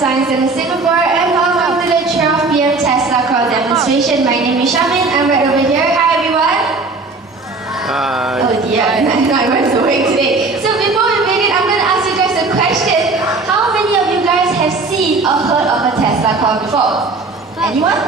Science Center Singapore, and welcome to the 12 p.m. Tesla Coil demonstration. My name is Shamin. I'm right over here. Hi everyone. Oh dear, everyone's awake today. So before we begin, I'm going to ask you guys a question. How many of you guys have seen or heard of a Tesla coil before? Anyone?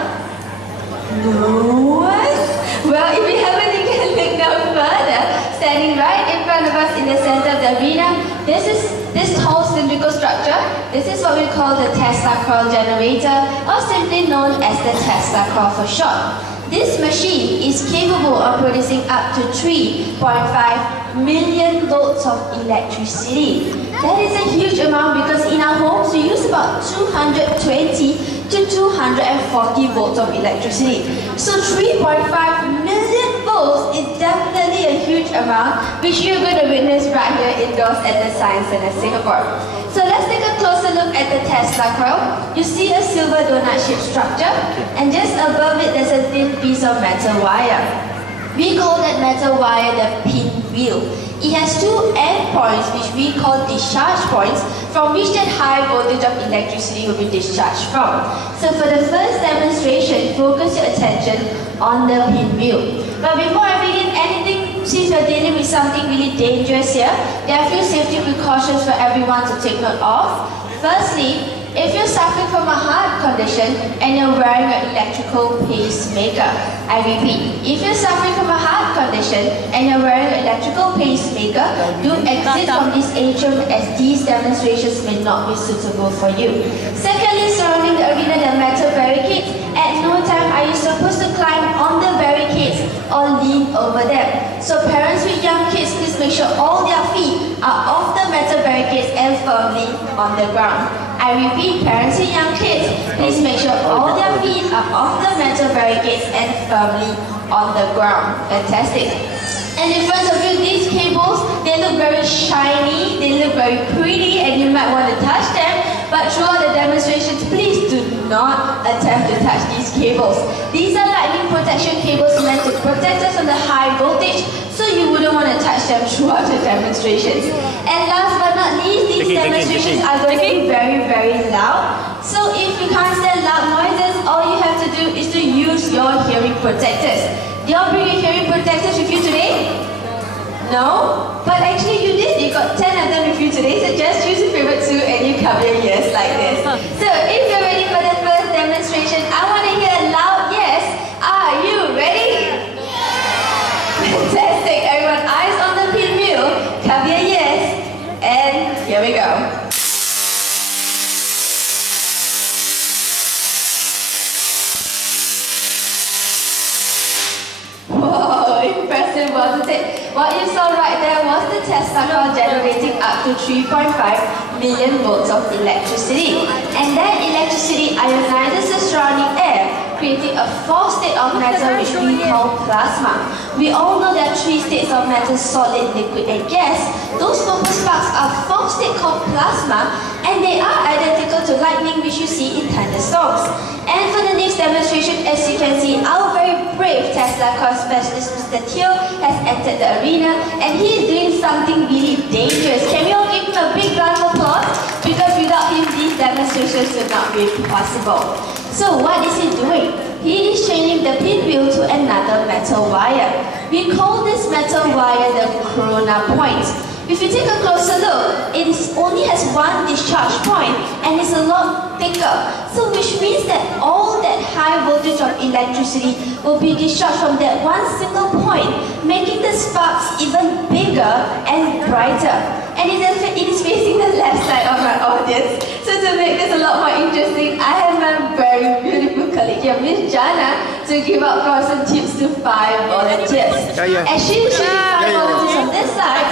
No one? Well, if you haven't, you can look no further. Standing right in front of us in the center of the arena, this tall cylindrical structure. This is what we call the Tesla coil generator, or simply known as the Tesla coil for short. This machine is capable of producing up to 3.5 million volts of electricity. That is a huge amount because in our homes we use about 220 to 240 volts of electricity. So 3.5 million volts is definitely a huge amount, which you're going to witness right here indoors at the Science Center Singapore. So let's take a closer look at the Tesla coil. You see a silver donut-shaped structure, and just above it there's a thin piece of metal wire. We call that metal wire the pinwheel. It has two end points which we call discharge points, from which that high voltage of electricity will be discharged from. So for the first demonstration, focus your attention on the pinwheel. But before I begin anything, since we're dealing with something really dangerous here, there are a few safety precautions for everyone to take note of. Firstly, if you're suffering from a heart condition and you're wearing an electrical pacemaker, I repeat, if you're suffering from a heart condition and you're wearing an electrical pacemaker, do exit from this atrium as these demonstrations may not be suitable for you. Secondly, surrounding the arena there are metal barricades. At no time are you supposed to climb on the barricades or lean over them. So parents with young kids, please make sure all their feet are off the metal barricades and firmly on the ground. I repeat, parents with young kids, please make sure all their feet are off the metal barricades and firmly on the ground. Fantastic. And in front of you, these cables, they look very shiny, they look very pretty, and you might want to touch them. But throughout the demonstrations, please do not attempt to touch these cables. These are lightning protection cables meant to protect us from the high voltage, so you wouldn't want to touch them throughout the demonstrations. And last but not least, these demonstrations are going to be very, very loud. So if you can't stand loud noises, all you have to do is to use your hearing protectors. Do you all bring your hearing protectors with you today? No? But actually you did. You got 10 of them with you today, so just choose your favorite two and you cover your ears like this. So if you're ready for the first demonstration, I want to hear a loud yes. Are you ready? Fantastic. Everyone, eyes on the pinwheel, cover your ears, and here we go. Whoa, impressive, wasn't it? What you saw right there was the Tesla coil generating up to 3.5 million volts of electricity. And that electricity ionizes the surrounding air, creating a fourth state of matter which we call plasma. We all know there are three states of matter: solid, liquid, and gas. Those purple sparks are fourth state called plasma, and they are identical to lightning which you see in thunderstorms. And for the next demonstration, as you can see, our very brave Tesla coil specialist Mr. Teo has entered the arena, and he is doing something really dangerous. Can we all give him a big round of applause? Because without him, these demonstrations would not be possible. So what is he doing? He is changing the pinwheel to another metal wire. We call this metal wire the corona point. If you take a closer look, it only has one discharge point and it's a lot thicker. So which means that all that high voltage of electricity will be discharged from that one single point, making the sparks even bigger and brighter. And it is facing the left side of my audience. So to make this a lot more interesting, I have my very beautiful colleague here, Miss Jana, to give out fluorescent tubes to 5 volunteers. As she is shooting 5 volunteers on this side,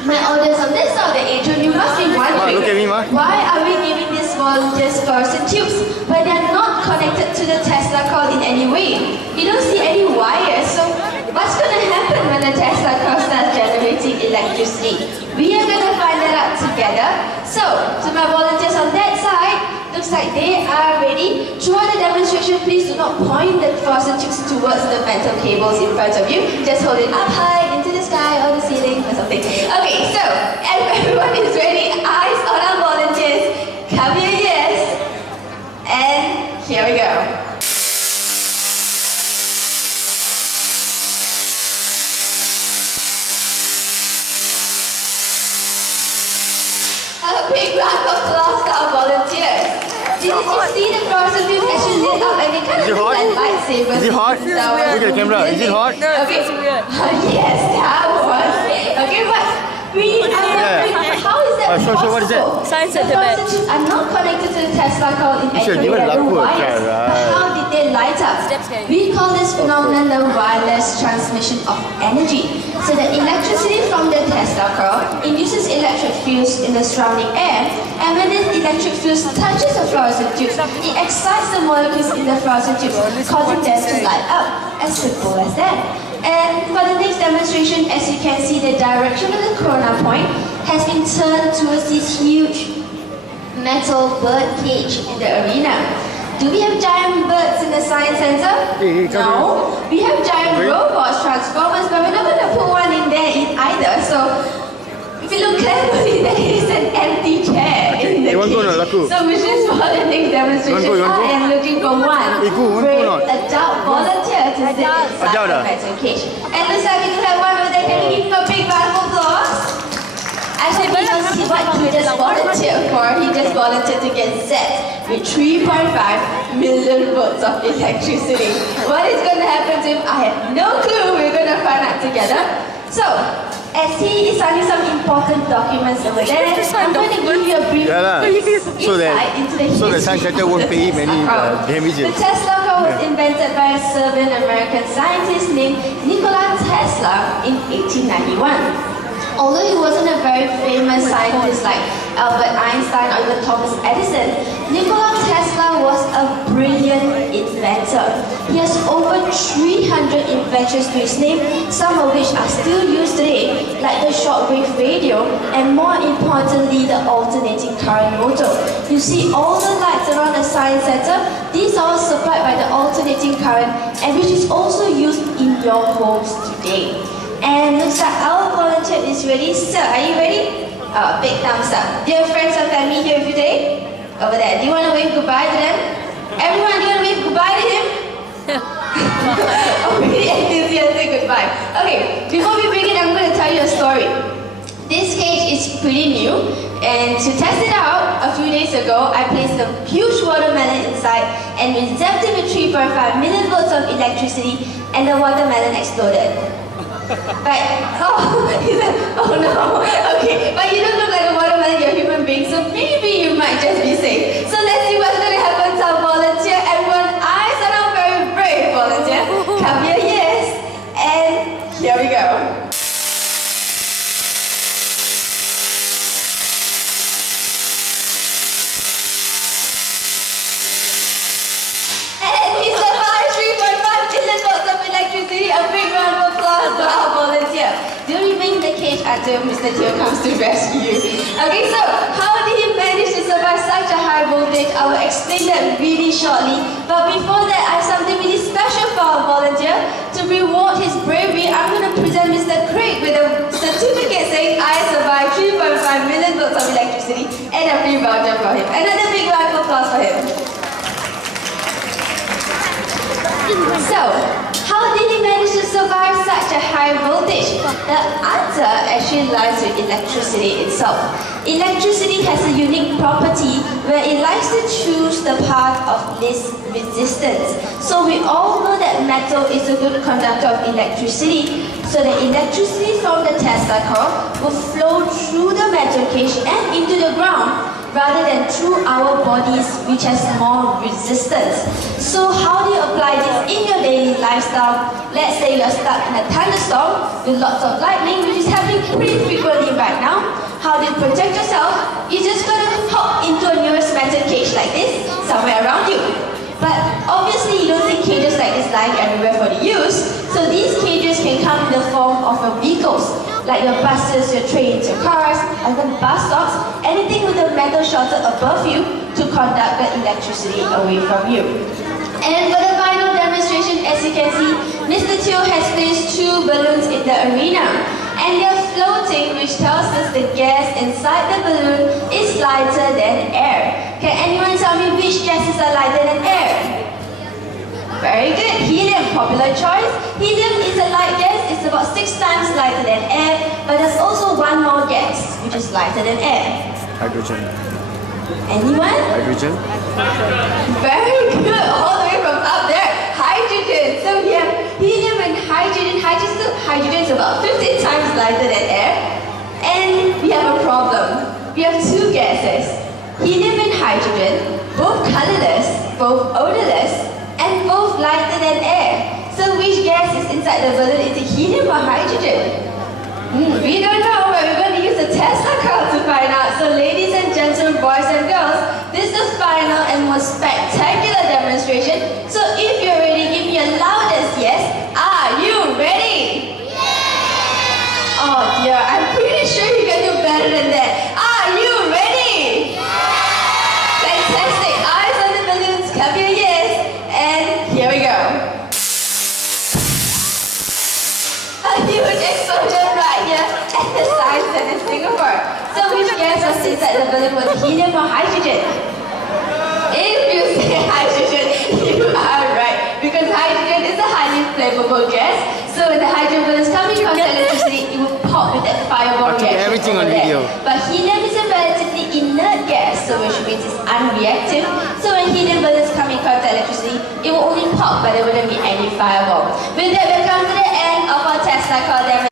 my audience on this side of the atrium, you must be wondering, why are we giving these volunteers fluorescent tubes, but they are not connected to the Tesla coil in any way? You don't see any wires, so what's going to happen when the Tesla coil starts generating electricity? We are going to find that out together. So, to my volunteers on that side, looks like they are ready. Throughout the demonstration, please do not point the fluorescent tubes towards the metal cables in front of you. Just hold it up high into the sky or the ceiling or something. Okay, so everyone is ready. Eyes on our volunteers. Cover your ears. A big round of applause to our volunteers. Did you see the fluorescent tubes actually lit up and they kind of look like lightsabers? Is it hot? So, Look at the camera. Is it hot? No, okay. Yes, that was. Okay, but we are wondering, how is that possible? What is that? Science The fluorescent tubes are not connected to the Tesla coil in actually the wires. But how did they light up? We call this phenomenon the wireless transmission of energy. So the electricity from the Tesla coil induces electric fields in the surrounding air, and when this electric field touches the fluorescent tubes, it excites the molecules in the fluorescent tubes, causing them to light up. As simple as that. And for the next demonstration, as you can see, the direction of the corona point has been turned towards this huge metal bird cage in the arena. Do we have giant birds in the science center? No. We have giant robots, transformers, but we're not going to put one in there either. So, if you look carefully, there is an empty chair in the cage. So, which is for the next demonstration. I am looking for one for an adult volunteer to sit inside the metal cage. And looks like we do have one over there. Can we give him a big round of applause? Actually, he knows what he just volunteered for. He just volunteered to get set with 3.5 million volts of electricity. What is going to happen to him? I have no clue. We're going to find out together. So, as he is signing some important documents over there, I'm going to give you a brief insight into the history the science center won't pay him any damages. The Tesla coil was invented by a Serbian-American scientist named Nikola Tesla in 1891. Although he wasn't a very famous scientist like Albert Einstein or even Thomas Edison, Nikola Tesla was a brilliant inventor. He has over 300 inventions to his name, some of which are still used today, like the shortwave radio, and more importantly, the alternating current motor. You see all the lights around the science center, these are all supplied by the alternating current, and which is also used in your homes today. And looks like our volunteer is ready. Sir, are you ready? Big thumbs up. Do you have friends and family here with you today? Over there. Do you want to wave goodbye to them? Everyone, do you want to wave goodbye to him? Oh, really enthusiastic goodbye. Okay, before we begin, I'm going to tell you a story. This cage is pretty new, and to test it out, a few days ago, I placed a huge watermelon inside and zapped it with 3.5 million volts of electricity, and the watermelon exploded. But, he said, oh no, okay, but you don't look like a watermelon, you're a human being, so maybe you might just be safe. So let's see what's going to happen to our volunteer. Everyone, eyes on our very brave volunteer. Come here, yes, and here we go. And he survived 3.5 million volts of electricity. A big round of applause to our volunteer. Do remain in the cage until Mr. Teo comes to rescue you. Okay, so how did he manage to survive such a high voltage? I will explain that really shortly. But before that, I have something really special for our volunteer. To reward his bravery, I'm going to present Mr. Craig with a certificate saying I survived 3.5 million volts of electricity and a free voucher for him. Another big round of applause for him. So, how did he manage to survive such a high voltage? The answer actually lies with electricity itself. Electricity has a unique property where it likes to choose the path of least resistance. So we all know that metal is a good conductor of electricity. So the electricity from the Tesla coil will flow through the metal cage and into the ground, rather than through our bodies, which has more resistance. So how do you apply this in your daily lifestyle? Let's say you're stuck in a thunderstorm with lots of lightning, which is happening pretty frequently right now. How do you protect yourself? You just gotta hop into a nearest metal cage like this, somewhere around you. But obviously you don't see cages like this lying everywhere for the use, so these cages can come in the form of your vehicles, like your buses, your trains, your cars, or even bus stops, anything with a metal shelter above you to conduct the electricity away from you. And for the final demonstration, as you can see, Mr. Teo has placed 2 balloons in the arena, and they're floating, which tells us the gas inside the balloon is lighter than air. Can anyone tell me which gases are lighter than air? Very good. Helium, popular choice. Helium is a light gas. It's about 6 times lighter than air, but there's also one more gas, which is lighter than air. Hydrogen. Anyone? Hydrogen. Very good. All the way from up there. Hydrogen. So we have helium and hydrogen. Hydrogen is about 15 times lighter than air. And we have a problem. We have two gases. Helium and hydrogen, both colorless, both odorless, and both lighter than air. So which gas is inside the balloon? Is it helium or hydrogen? We don't know, but we're going to use a Tesla coil to find out. So ladies and gentlemen, boys and girls, this is the final and most spectacular demonstration. So if you're ready, give me your loudest yes. Are you ready? Yes! Oh dear, I'm pretty sure you can do better than that. Are you ready? Yes! Fantastic. Eyes on the balloons, clap your yes. And here we go. A huge explosion right here at the science center in Singapore. So which gas was inside the balloon? Was helium or hydrogen? If you say hydrogen, you are right. Because hydrogen is a highly flammable gas. So when the hydrogen balloons come in contact with electricity, it will pop with that fireball reaction. Everything on over there. video. But helium is a relatively inert gas, so which means it's unreactive. So when helium balloons come in contact with electricity, it will only pop, but there wouldn't be any fireball. With that, we come to the end of our Tesla coil demonstration.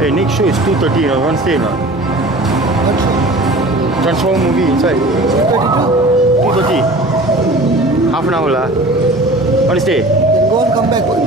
Hey, next show is 2:30. You want to stay or not? What show? Transform movie inside. 2:30. Half an hour lah. Want to stay? Then go and come back. What?